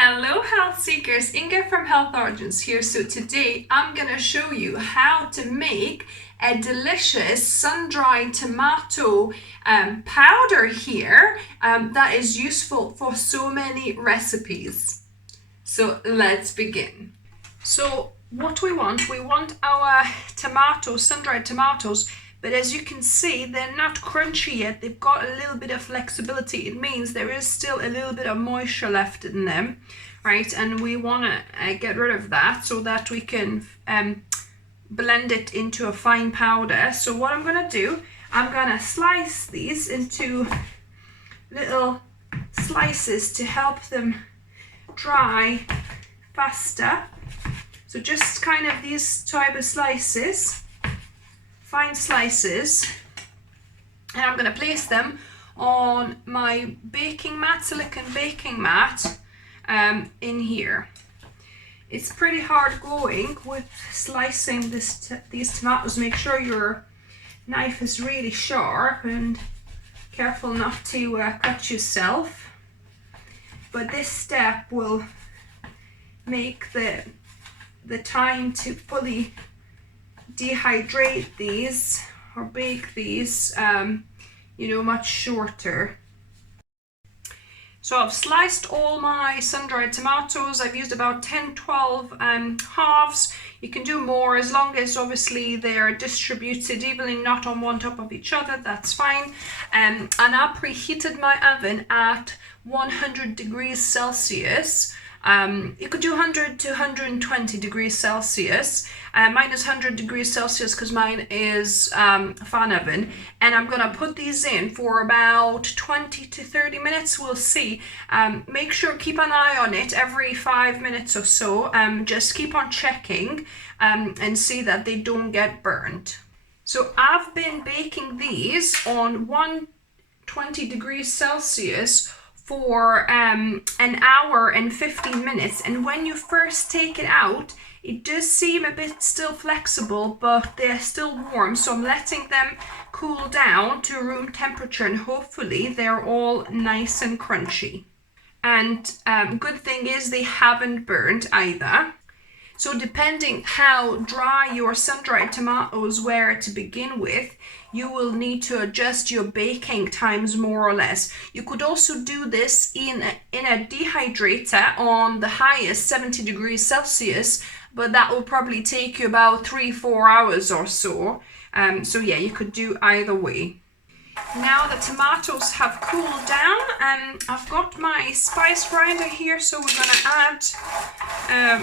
Hello health seekers, Inga from Health Origins here. So today I'm going to show you how to make a delicious sun-dried tomato powder here that is useful for so many recipes. So let's begin. So what we want our tomatoes, sun-dried tomatoes, but as you can see, they're not crunchy yet. They've got a little bit of flexibility. It means there is still a little bit of moisture left in them, right? And we want to get rid of that so that we can blend it into a fine powder. So what I'm going to do, I'm going to slice these into little slices to help them dry faster. So just kind of these type of slices, fine slices, and I'm going to place them on my baking mat, silicone baking mat in here. It's pretty hard going with slicing these tomatoes. Make sure your knife is really sharp and careful not to cut yourself. But this step will make the time to fully dehydrate these or bake these much shorter. So I've sliced all my sun-dried tomatoes. I've used about 10-12 halves. You can do more as long as obviously they're distributed evenly, not on one top of each other. That's fine. And I preheated my oven at 100 degrees Celsius. You could do 100 to 120 degrees Celsius. Mine is 100 degrees Celsius because mine is a fan oven. And I'm going to put these in for about 20 to 30 minutes. We'll see. Make sure, keep an eye on it every 5 minutes or so. Just keep on checking and see that they don't get burnt. So I've been baking these on 120 degrees Celsius for an hour and 15 minutes, and when you first take it out, it does seem a bit still flexible, but they're still warm, so I'm letting them cool down to room temperature, and hopefully they're all nice and crunchy. And good thing is they haven't burnt either. So depending how dry your sun-dried tomatoes were to begin with, you will need to adjust your baking times more or less. You could also do this in a dehydrator on the highest 70 degrees Celsius, but that will probably take you about 3-4 hours or so. So yeah, you could do either way. Now the tomatoes have cooled down, and I've got my spice grinder here, so we're going to add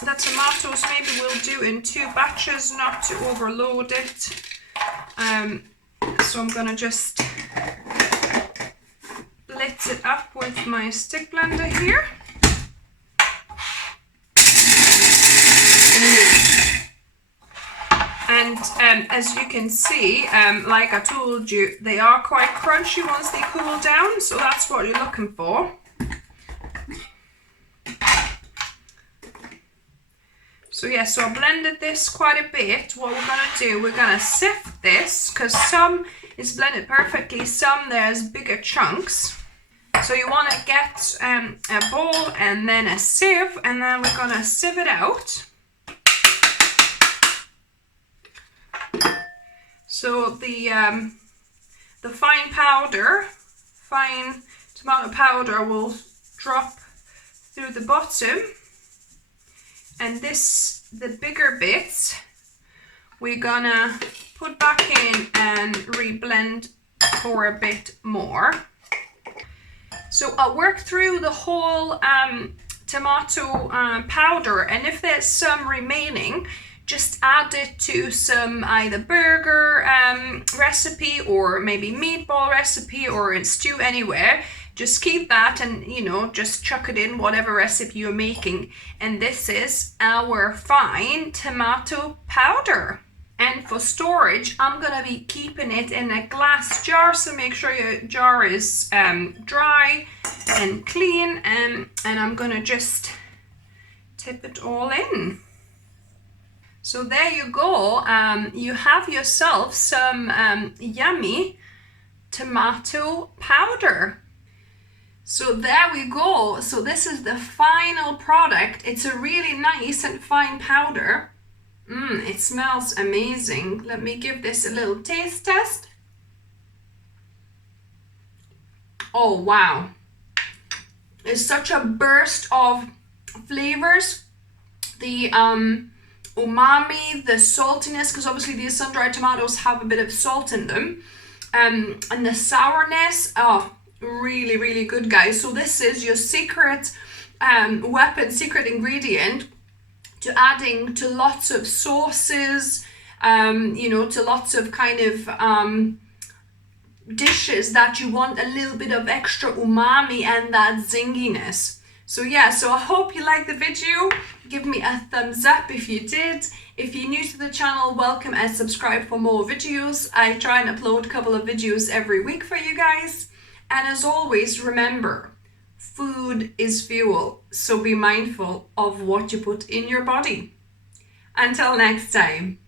the tomatoes. Maybe we'll do in 2 batches, not to overload it. So I'm gonna just blitz it up with my stick blender here. And as you can see, like I told you, they are quite crunchy once they cool down, so that's what you're looking for. So yeah, so I blended this quite a bit. What we're gonna do, we're gonna sift this, because some is blended perfectly, some there's bigger chunks. So you wanna get a bowl and then a sieve, and then we're gonna sieve it out. So the fine tomato powder will drop through the bottom. And the bigger bits, we're gonna put back in and reblend for a bit more. So I'll work through the whole tomato powder, and if there's some remaining, just add it to some either burger recipe or maybe meatball recipe or in stew anywhere. Just keep that and, just chuck it in whatever recipe you're making. And this is our fine tomato powder. And for storage, I'm going to be keeping it in a glass jar. So make sure your jar is dry and clean. And I'm going to just tip it all in. So there you go. You have yourself some yummy tomato powder. So there we go. So this is the final product. It's a really nice and fine powder. It smells amazing. Let me give this a little taste test. Oh wow. It's such a burst of flavors. The umami, the saltiness, because obviously these sun-dried tomatoes have a bit of salt in them. And the sourness, oh, really, really good, guys. So this is your secret weapon, secret ingredient to adding to lots of sauces, you know, to lots of kind of dishes that you want a little bit of extra umami and that zinginess. So yeah, so I hope you liked the video. Give me a thumbs up if you did. If you're new to the channel, welcome and subscribe for more videos. I try and upload a couple of videos every week for you guys. And as always, remember, food is fuel, so be mindful of what you put in your body. Until next time.